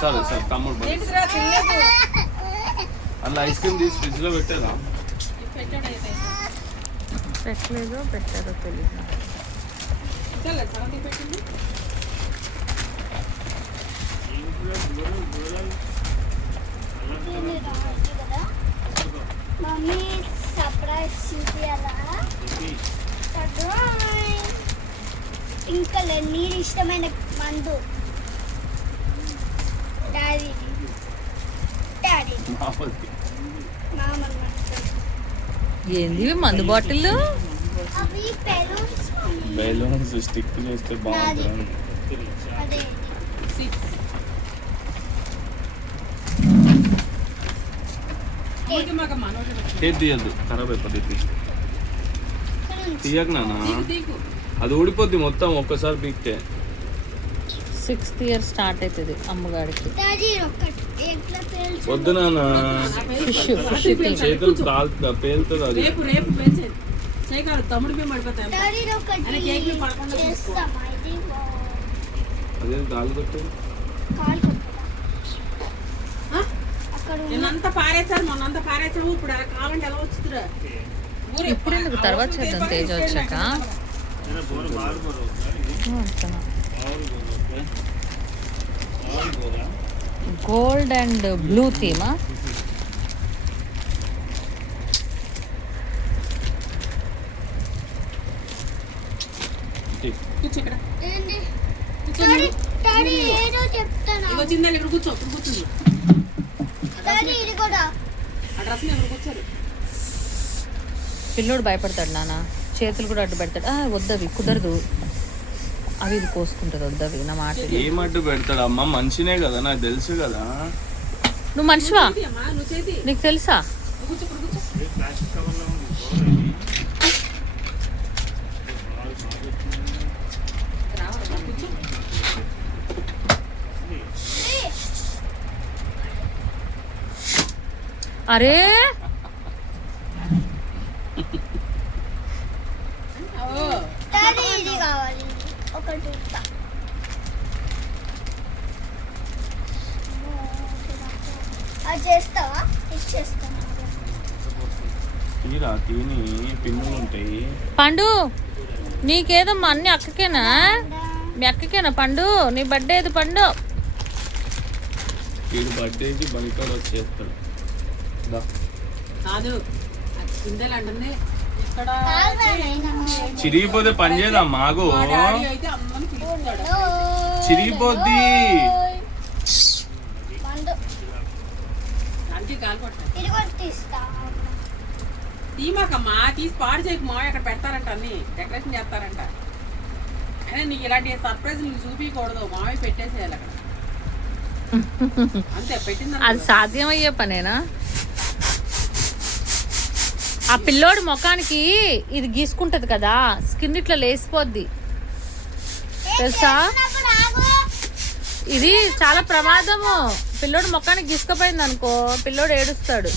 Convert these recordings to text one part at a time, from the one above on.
సరే సరే తమ్ముడు అందులో ఐస్ క్రీమ్ తీసి ఫ్రిడ్జ్ లో పెట్టేదా? పెట్టలేదో పెట్టారో తెలియదు. మమ్మీ సర్ప్రైజ్ చూపియాలా? ఇంకా నీరు ఇష్టమైన మందు డాడీ డాడీ ఏంది మందు బాటిల్? అవి బెలూన్స్ స్టిక్ చేస్తే బాగుంటుంది. అదే తీయద్దు, ఖరాబ్ అయిపోతుంది. తీయక నాన్న, అది ఊడిపోద్ది మొత్తం ఒక్కసారి పీక్తే. 6th year స్టార్ట్ అవుతుంది అమ్మగాడికి. వద్దు నాన్న, చేతులు కాలుతుందా, పేలుతుంది అది. అదే గాలి కొట్టు. నిన్నంతా పారేసారు, మొన్నంతా పారేసాము. ఇప్పుడు కావాలంటే ఎలా వచ్చిందిరా? ఇప్పుడు ఎందుకు తర్వాత చేద్దాం తేజ వచ్చాక. గోల్డ్ అండ్ బ్లూ థీమా? కూర్చో, కూర్చుంది. పిల్లోడు భయపడతాడు నాన్న, చేతులు కూడా అడ్డు పెడతాడు. వద్దవి కుదరదు, అవి ఇది కోసుకుంటుంది, వద్దవి నా మాట. ఏం అడ్డు పెడతాడు అమ్మ? మనిషినే కదా, నాకు తెలుసు కదా. నువ్వు మనిషివా? నీకు తెలుసా? అరే ఇది కావాలి ఒకటి. అది చేస్తావా? ఇచ్చేస్తాను. తీరా తిని పిన్నులు ఉంటాయి. పండు నీకేదమ్మా? అన్ని అక్కకేనా? మీ అక్కకేనా పండు? నీ బర్త్డే ఏది పండు? వీడు బర్త్డేకి బయట వచ్చేస్తాడు. చిరిగిపోతే పని చేయదా మాకు? చిరిగిపోద్ది. తీమాకమ్మా, తీసి పాడు చేయకు. మావయ్య అక్కడ పెడతారంట, అన్ని డెకరేషన్ చేస్తారంట. అయినా నీకు ఇలాంటి సర్ప్రైజ్ నీకు చూపించకూడదు, మావయ్య పెట్టేసేయాలి అక్కడ. అంతే, పెట్టింది. అది సాధ్యమయ్యే పనేనా? ఆ పిల్లోడి ముఖానికి ఇది గీసుకుంటది కదా, స్కిన్ ఇట్లా లేసిపోద్ది తెలుసా? ఇది చాలా ప్రమాదము. పిల్లోడు ముఖానికి గీసుకుపోయింది అనుకో, పిల్లోడు ఏడుస్తాడు.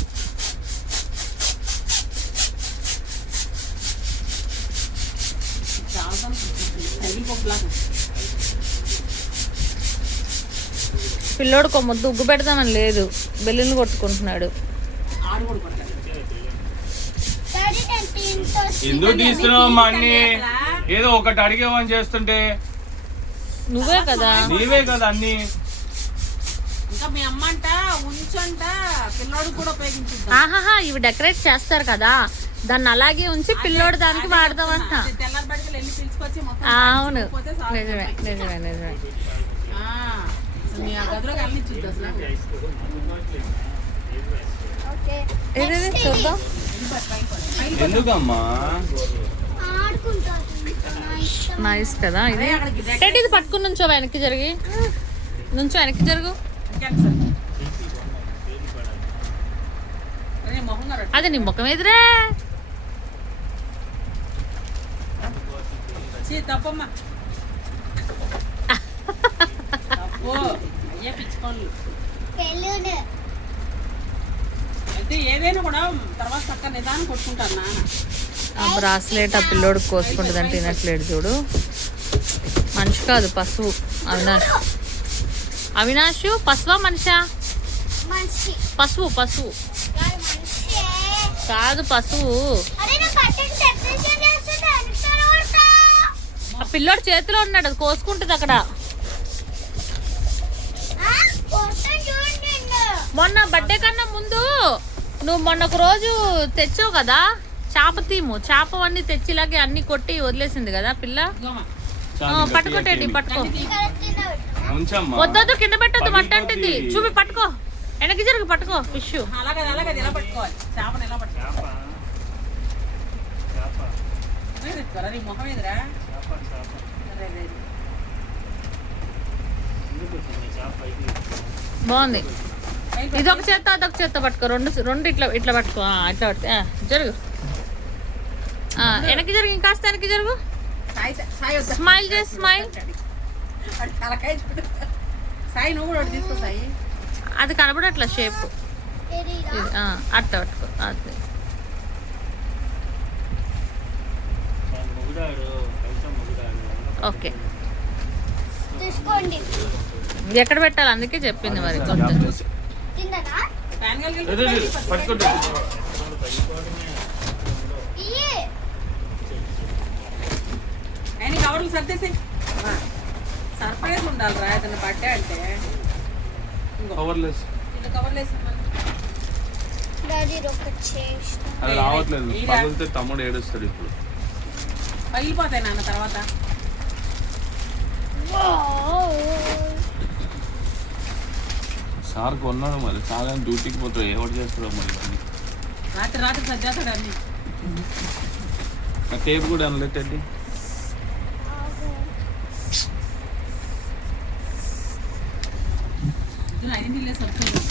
పిల్లోడు ముద్దు ఉగ్గు పెడదామని లేదు, బెల్లుని కొట్టుకుంటున్నాడు. ఎందుకు తీస్తున్నావు అన్ని? ఏదో ఒకటి అడిగేవని చేస్తుంటే నువ్వే కదా, నీవే కదా అన్ని. ఇంకా మీ అమ్మంట ఉంచంట, పిల్లోడు కూడా ఉపయోగించుద్దాం. ఆహాహా, ఇవి డెకరేట్ చేస్తారు కదా, దాన్ని అలాగే ఉంచి పిల్లోడు దానికి వాడదామంట. తెల్లారి బడికి వెళ్ళి పిలుచుకొచ్చి మొత్తం. అవును, నిజమే నిజమే నిజమే. మీ ఆ గదిలోకి వెళ్ళిచ్చుద్ది అసలు. ఏదేది చూద్దాం. ఎందుకమ్మా? నైస్ కదా ఇది. ఇది పట్టుకుని నుంచో వెనక్కి జరిగి, నుంచో వెనక్కి జరుగు. అదే నీ ముఖం ఎదురే. తప్పమ్మా, అయ్యే పిచ్చుకోండి. అయితే ఏదైనా కూడా తర్వాత పక్క నిదానం కొట్టుకుంటారు నాన్న. ఆ బ్రాస్లెట్ ఆ పిల్లోడు కోసుకుంటుందని తినట్లేడు చూడు. మనిషి కాదు, పశువు. అవినాష్ అవినాష్ పశువా మనిషా? మనిషి పశువు పశువు కాదు, మనిషే. కాదు పశువు. అరే నా బట్టలు డెకరేషన్ చేస్తుంటే అనుష్ఠానం కొడతా. ఆ పిల్లోడు చేతిలో ఉన్నాడు, అది కోసుకుంటుంది అక్కడ. ఆ, కొడతా చూడండి నిన్ను. మొన్న బర్త్డే కన్నా ముందు నువ్వు మొన్న ఒక రోజు తెచ్చావు కదా చేప తీము, చేపవన్నీ తెచ్చిలాగే అన్ని కొట్టి వదిలేసింది కదా పిల్ల. ఇదిగోమ్మా. పట్టుకోటేటి పట్టుకో. కరెక్ట్ గా పెట్టు. ఉంచమ్మా. వద్దొద్దు కింద పెట్టద్దు, మట్ట అంటుంది. పగిలిపోద్ది. చూపి పట్టుకో, వెనక్కి జరుగు పట్టుకో ఫిష్. అలాగది ఇలా పట్టుకోవాలి, చేపను ఎలా పట్టుకోవాలి. నీ ముఖం ఎదురా. బాగుంది. ఇదొక చేత్తో అదొక చేత్తో పట్టుకో, రెండు ఇట్లా ఇట్లా పట్టుకో. ఇట్లా పట్టుకో, జరుగు. వెనక్కి జరుగు, ఇంకాస్త వెనక్కి జరుగు. స్మైల్ చేసి స్మైల్. తలకాయ చూడు. సాయి నువ్వు కూడా ఒకటి తీసుకో సాయి. అది కనబడట్లా షేప్. తెలీదా? అట్లా పట్టుకో. అది ఓకే. తీసుకోండి. ఇది ఎక్కడ పెట్టాలి అందుకే చెప్పింది మరి కొంచెం. తిన్నదా? ఫ్యాన్ అదే, అదే, పట్టుకోండి. ఇయ్యి. అయినా కవర్లు సర్దేసి. సర్ప్రైజ్ ఉండాలి రా ఏదైనా బర్త్డే అంటే. కవర్లెస్. ఇలా కవర్లు వేసి డాడీ ఒకటి చేసిన. అది రావట్లేదు, పగిలితే తమ్ముడు ఏడుస్తాడు ఇప్పుడు. పగిలిపోతాయి నాన్న తర్వాత. సార్ కొన్నాడు మరి, సార్ డ్యూటీకి పోతాడు, ఎవరు చేస్తాడో మరి. రాత్రి సజ్జేస్తాడు అన్ని. ఆ టేప్ కూడా అనలేటండి. ఐదు నీళ్ళే సర్ప్రైజ్.